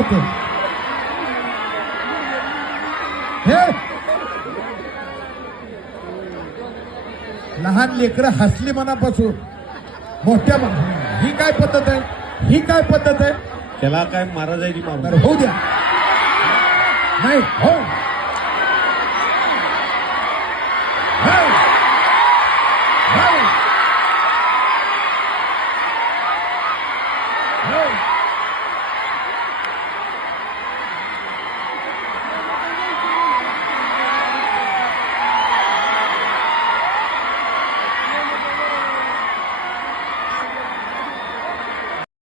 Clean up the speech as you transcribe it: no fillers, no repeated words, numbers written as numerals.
मारतो हे लहान लेकरं हसली मनापासून मोठ्या ही काय पद्धत आहे ही काय पद्धत आहे त्याला काय मारा जाईल मारू होऊ द्या नाही हो हो